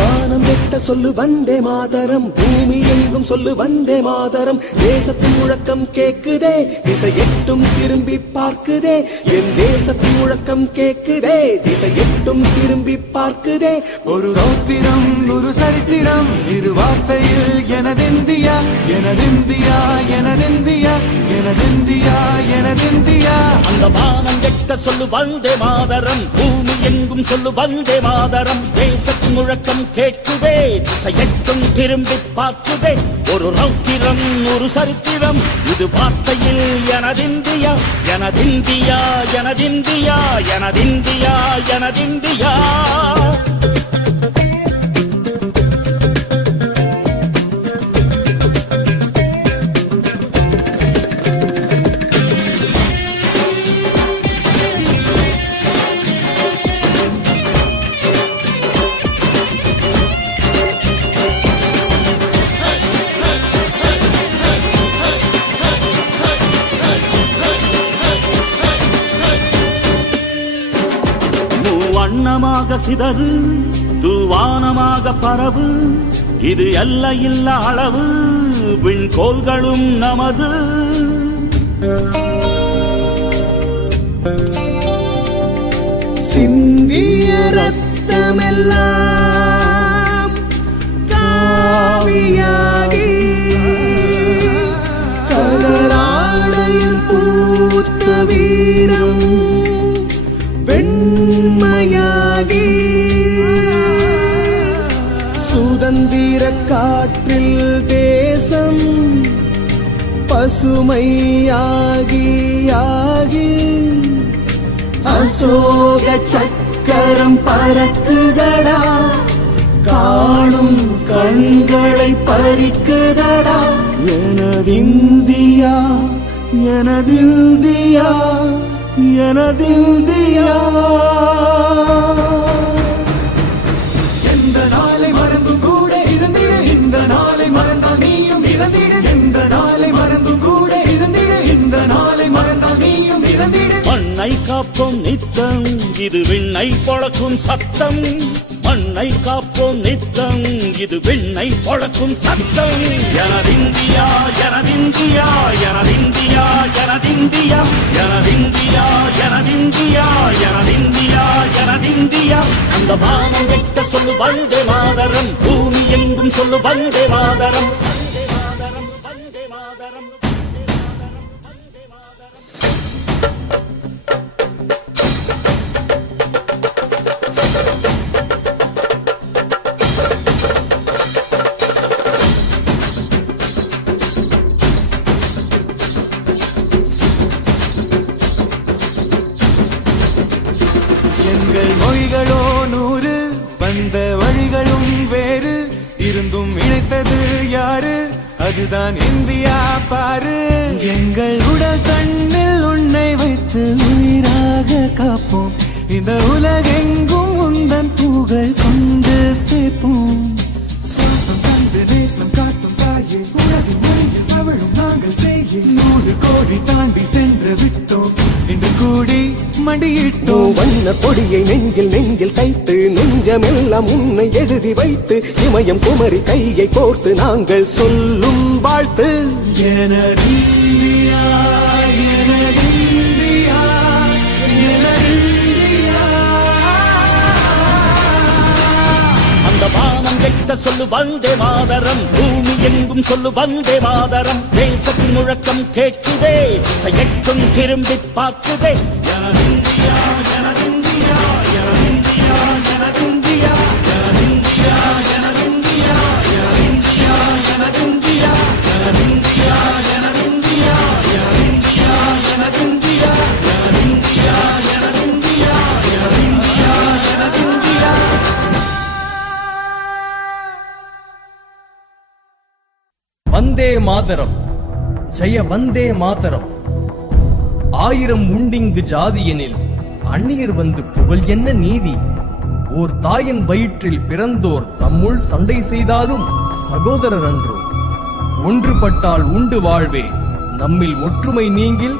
வானம் வெட்ட சொல்லு வந்தே மாதரம், பூமி எங்கும் சொல்லு வந்தே மாதரம். தேசத்தின் முழக்கம் கேக்குதே, திசை எட்டும் திரும்பி பார்க்குதே. என் தேசத்தின் முழக்கம் கேக்குதே, திசை எட்டும் திரும்பி பார்க்குதே. ஒரு ரௌத்திரம் ஒரு சரித்திரம், இரு வார்த்தையில் எனதிந்தியா எனதிந்தியா எனதிந்தியா எனதிந்தியா எனதிந்தியா. அந்த வானம் வெட்ட சொல்லு வந்தே மாதரம், பூமி எங்கும் சொல்லு வந்தே மாதரம். தேசத்தின் முழக்கம் கேட்குதே, திசை எட்டும் திரும்பி பார்க்குதே. ஒரு ரௌத்திரம் ஒரு சரித்திரம், இது வார்த்தையில் எனதிந்தியா எனதிந்தியா எனதிந்தியா எனதிந்தியா எனதிந்தியா. வண்ணமாக சிதறு தூவானமாக பரவு, இது எல்லையில்ல அளவு, விண்கோள்களும் நமது. சிந்திய ரத்தமெல்லாம் காவியாகி, கலராடையில் பூத்த வீரம் வெண்மையாகி, சுதந்திர காற்றில் தேசம் பசுமையாகி ஆகி, அசோக சக்கரம் பறக்குதடா, காணும் கண்களை பறிக்குதடா. எனதிந்தியா எனதிந்தியா எனதிந்தியா. எந்த நாளை மறந்தும் கூட இருந்திட, இந்த நாளை மறந்தால் நீயும் இறந்திட. எந்த நாளை மறந்தும் கூட இருந்திட, இந்த நாளை மறந்தால் நீயும் இறந்திட. மண்ணை காப்போம் நித்தம், இது விண்ணை பொழக்கும் சத்தம். மண்ணை காப்போம் நித்தம், இது விண்ணை பொழக்கும் சத்தம். எனதிந்தியா எனதிந்தியா எனதிந்தியா எனதிந்தியா எனதிந்தியா எனதிந்தியா எனதிந்தியா எனதிந்தியா. அந்த வானம் வெட்ட சொல்லு வந்தே மாதரம், பூமி எங்கும் சொல்லு வந்தே மாதரம். வந்தே மாதரம் வந்தே மாதரம். எங்கள் மொழிகளோ 100, வந்த வழிகளும் வேறு, இருந்தும் இணைத்தது யாரு? அதுதான் இந்தியா பாரு. எங்கள் உடல் கண்ணில் உன்னை வைத்து உயிராக காப்போம், இந்த உலகெங்கும் உந்தன் புகழ் கொண்டு சேர்ப்போம். சுவாசம் தந்து நேசம் காட்டும் தாயே, உலகின் மொழியில் தவழும் நாங்கள் செய்ய 100 கோடி தாண்டி சென்று விட்டோம், இன்று கூடி மடியிட்டோம். வண்ண கொடியை நெஞ்சில் நெஞ்சில் தைத்து, நெஞ்சமெல்லாம் உன்னை எழுதி வைத்து, இமயம் குமரி கையை கோர்த்து நாங்கள் சொல்லும் வாழ்த்து. எனதிந்தியா எனதிந்தியா எனதிந்தியா. அந்த வானம் வெட்ட சொல்லு வந்தே மாதரம், பூமி எங்கும் சொல்லு வந்தே மாதரம். தேசத்தின் முழக்கம் கேட்குதே, திசை எட்டும் திரும்பி பார்க்குதே. எனதிந்தியா எனதிந்தியா எனதிந்தியா எனதிந்தியா எனதிந்தியா எனதிந்தியா எனதிந்தியா எனதிந்தியா எனதிந்தியா எனதிந்தியா எனதிந்தியா எனதிந்தியா எனதிந்தியா எனதிந்தியா எனதிந்தியா எனதிந்தியா. வந்தே மாதரம், ஜெய வந்தே மாதரம். 1000 உண்டிங்கு ஜாதியெனில் அந்நியர் வந்து புகழ் என்ன நீதி? ஓர் தாயின் வயிற்றில் பிறந்தோர் தம்முள் சண்டை செய்தாலும் சகோதரர் அன்றோ? ஒன்றுபட்டால் உண்டு வாழ்வே, நம்மில் ஒற்றுமை நீங்கில்